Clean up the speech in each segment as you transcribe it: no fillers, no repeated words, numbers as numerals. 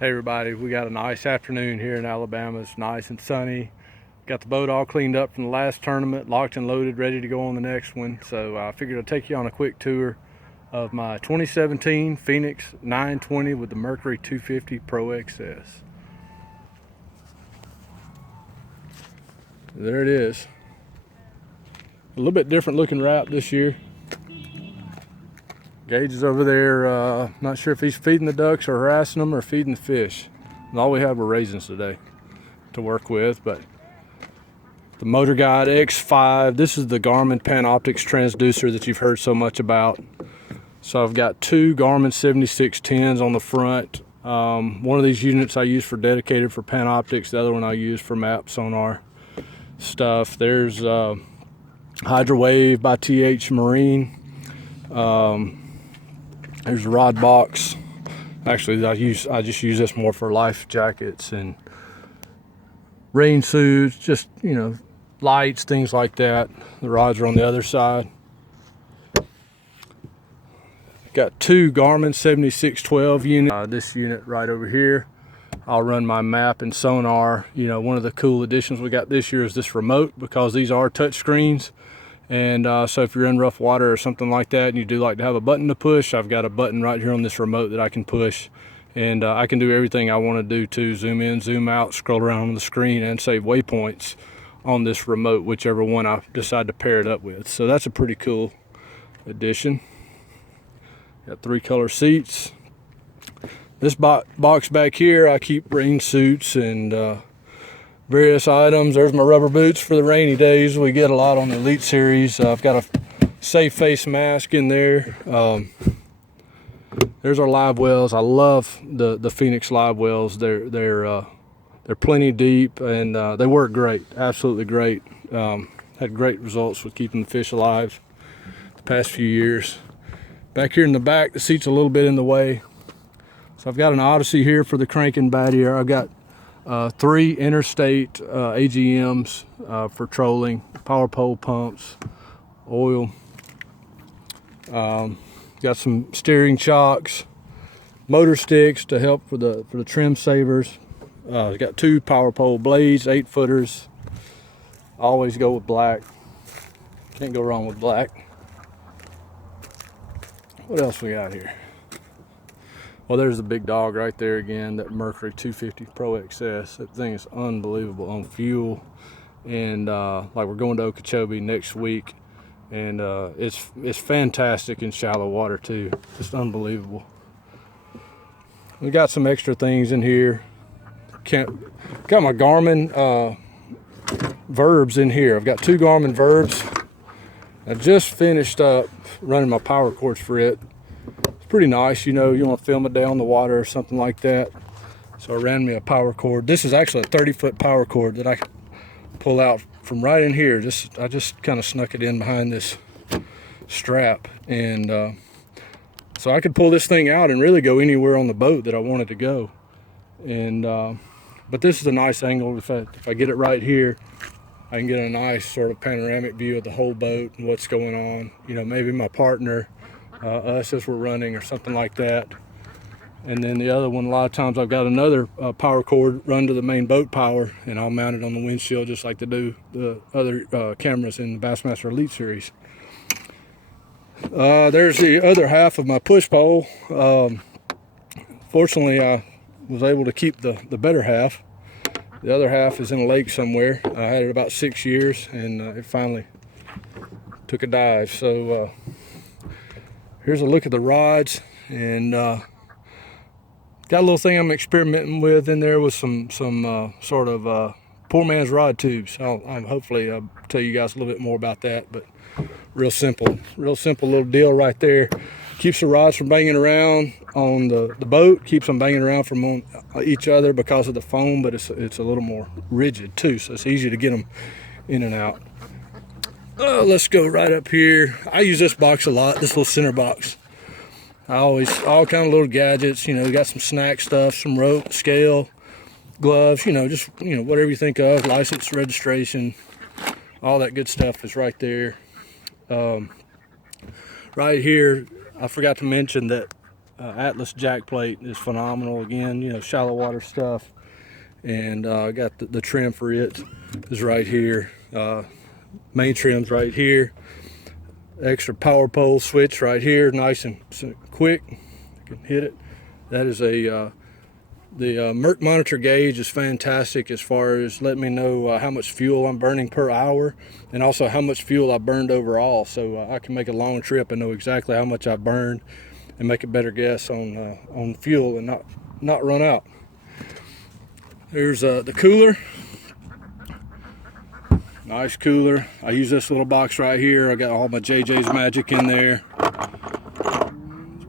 Hey everybody, we got a nice afternoon here in Alabama. It's nice and sunny. Got the boat all cleaned up from the last tournament, locked and loaded, ready to go on the next one. So I figured I'd take you on a quick tour of my 2017 Phoenix 920 with the Mercury 250 ProXS. There it is. A little bit different looking wrap this year. Gage is over there, not sure if he's feeding the ducks or harassing them or feeding the fish. And all we had were raisins today to work with, but the Motor Guide X5, this is the Garmin Panoptix transducer that you've heard so much about. So I've got two Garmin 7610s on the front. One of these units I use for dedicated for Panoptix, the other one I use for map sonar stuff. There's Hydrowave by TH Marine. There's a rod box. Actually, I just use this more for life jackets and rain suits, just, you know, lights, things like that. The rods are on the other side. Got two Garmin 7612 units. This unit right over here, I'll run my map and sonar. You know, one of the cool additions we got this year is this remote, because these are touch screens. And so if you're in rough water or something like that and you do like to have a button to push, I've got a button right here on this remote that I can push. And I can do everything I want to do to zoom in, zoom out, scroll around on the screen, and save waypoints on this remote, whichever one I decide to pair it up with. So that's a pretty cool addition. Got 3 color seats. This box back here, I keep rain suits and various items. There's my rubber boots for the rainy days. We get a lot on the Elite Series. I've got a safe face mask in there. There's our live wells. I love the Phoenix live wells. They're plenty deep and they work great. Absolutely great. Had great results with keeping the fish alive the past few years. Back here in the back, the seat's a little bit in the way. So I've got an Odyssey here for the cranking bad ear. I've got 3 interstate AGMs for trolling, power pole pumps, oil. Got some steering chocks, motor sticks to help for the trim savers. Got 2 power pole blades, 8-footers. Always go with black. Can't go wrong with black. What else we got here? Well, there's the big dog right there again, that Mercury 250 ProXS. That thing is unbelievable on fuel. And like, we're going to Okeechobee next week, and it's fantastic in shallow water too. Just unbelievable. We got some extra things in here. Got my Garmin Verbs in here. I've got 2 Garmin Verbs. I just finished up running my power cords for it. Pretty nice, you know, you want to film a day on the water or something like that. So I ran me a power cord. This is actually a 30-foot power cord that I can pull out from right in here. I just kind of snuck it in behind this strap, and so I could pull this thing out and really go anywhere on the boat that I wanted to go. And but this is a nice angle. If I get it right here, I can get a nice sort of panoramic view of the whole boat and what's going on. You know, maybe my partner, us as we're running or something like that. And then the other one, a lot of times I've got another power cord run to the main boat power, and I'll mount it on the windshield just like they do the other cameras in the Bassmaster Elite Series. There's the other half of my push pole. Fortunately, I was able to keep the better half. The other half is in a lake somewhere. I had it about 6 years, and it finally took a dive. So here's a look at the rods, and got a little thing I'm experimenting with in there with some sort of poor man's rod tubes. I'll hopefully tell you guys a little bit more about that, but real simple little deal right there. Keeps the rods from banging around on the boat, keeps them banging around from on each other because of the foam, but it's a little more rigid too, so it's easy to get them in and out. Let's go right up here. I use this box a lot, this little center box. All kind of little gadgets, you know, got some snack stuff, some rope, scale, gloves, you know, just, you know, whatever you think of, license, registration, all that good stuff is right there. Right here, I forgot to mention that Atlas jack plate is phenomenal. Again, you know, shallow water stuff. And I got the trim for it is right here. Main trim's right here. Extra power pole switch right here, nice and quick. You can hit it. That is a the Merc monitor gauge is fantastic as far as letting me know how much fuel I'm burning per hour, and also how much fuel I burned overall. So I can make a long trip and know exactly how much I burned, and make a better guess on fuel and not run out. Here's the cooler. Nice cooler. I use this little box right here. I got all my JJ's Magic in there.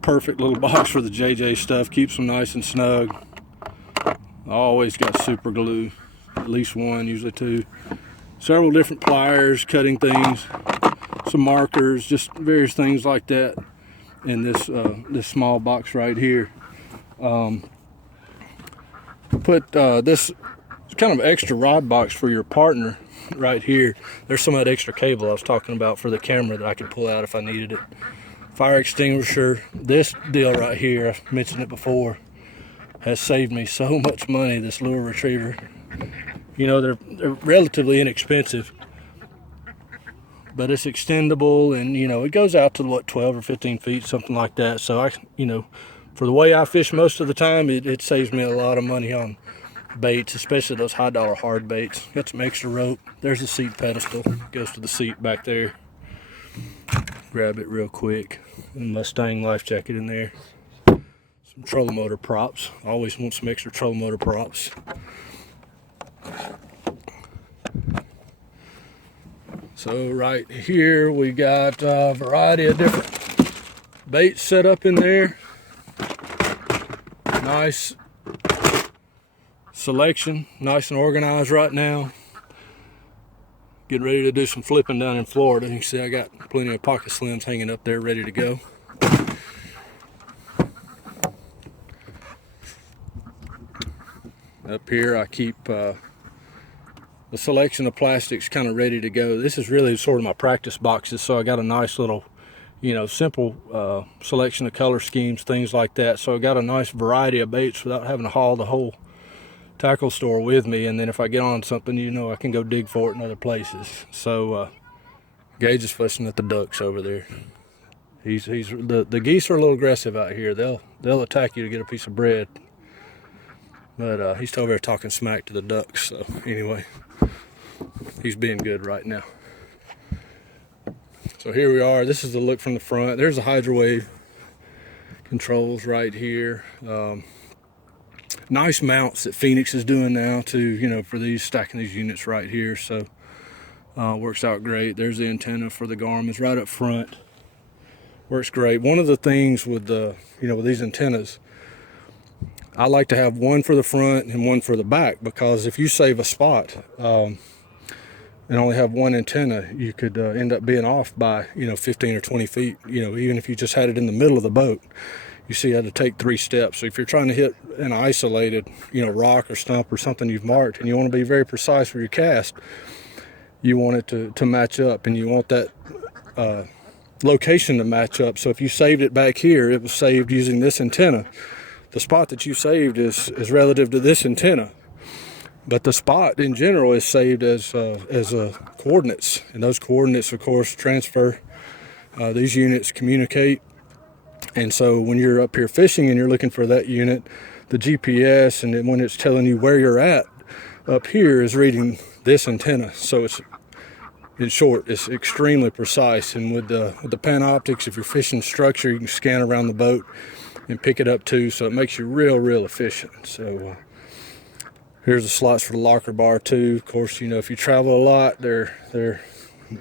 Perfect little box for the JJ stuff. Keeps them nice and snug. I always got super glue, at least one, usually two. Several different pliers, cutting things, some markers, just various things like that in this small box right here. Put this kind of extra rod box for your partner right here. There's some of that extra cable I was talking about for the camera that I could pull out if I needed it. Fire extinguisher. This deal right here, I've mentioned it before, has saved me so much money, this lure retriever. You know, they're relatively inexpensive, but it's extendable, and you know, it goes out to what, 12 or 15 feet, something like that. So you know, for the way I fish most of the time, it saves me a lot of money on baits, especially those high dollar hard baits. Got some extra rope. There's the seat pedestal. Goes to the seat back there. Grab it real quick. And Mustang life jacket in there. Some trolling motor props. Always want some extra trolling motor props. So right here we got a variety of different baits set up in there. Nice selection, nice and organized right now. Getting ready to do some flipping down in Florida. You can see I got plenty of pocket slims hanging up there ready to go. Up here I keep the selection of plastics kind of ready to go. This is really sort of my practice boxes, so I got a nice little, you know, simple selection of color schemes, things like that. So I got a nice variety of baits without having to haul the whole tackle store with me, and then if I get on something, you know, I can go dig for it in other places. So Gage is fussing at the ducks over there. The geese are a little aggressive out here. They'll attack you to get a piece of bread, but he's over there talking smack to the ducks. So anyway, he's being good right now. So here we are. This is the look from the front. There's the hydrowave controls right here. Nice mounts that Phoenix is doing now to, you know, for these, stacking these units right here. So works out great. There's the antenna for the Garmin's right up front. Works great. One of the things with the, you know, with these antennas, I like to have one for the front and one for the back, because if you save a spot and only have one antenna, you could end up being off by, you know, 15 or 20 feet. You know, even if you just had it in the middle of the boat, you see you had to take 3 steps. So if you're trying to hit an isolated, you know, rock or stump or something you've marked, and you want to be very precise with your cast, you want it to match up, and you want that location to match up. So if you saved it back here, it was saved using this antenna. The spot that you saved is relative to this antenna, but the spot in general is saved as coordinates, and those coordinates, of course, transfer. These units communicate. And so when you're up here fishing and you're looking for that unit, the GPS, and then when it's telling you where you're at up here, is reading this antenna. So it's, in short, it's extremely precise. And with the Panoptics, if you're fishing structure, you can scan around the boat and pick it up too. So it makes you real efficient. So here's the slots for the locker bar too. Of course, you know, if you travel a lot, they're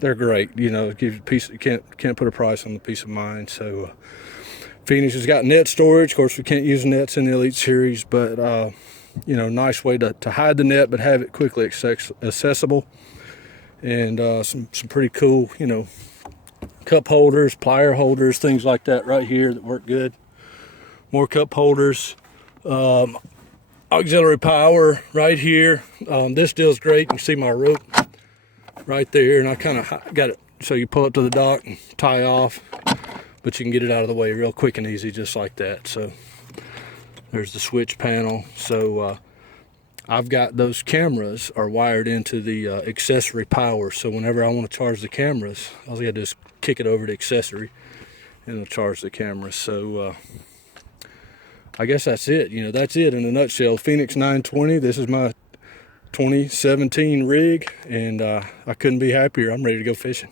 great. You know, it gives you peace. You can't put a price on the peace of mind. So Phoenix has got net storage. Of course, we can't use nets in the Elite Series, but you know, nice way to hide the net but have it quickly accessible. And some pretty cool, you know, cup holders, plier holders, things like that right here that work good. More cup holders, auxiliary power right here. This deal's great. You can see my rope right there, and I kind of got it so you pull it to the dock and tie off. but you can get it out of the way real quick and easy just like that. So there's the switch panel. So I've got those cameras are wired into the accessory power, so whenever I want to charge the cameras, all I gotta do is kick it over to accessory and it'll charge the cameras. So I guess that's it. You know, that's it in a nutshell. Phoenix 920. This is my 2017 rig, and I couldn't be happier. I'm ready to go fishing.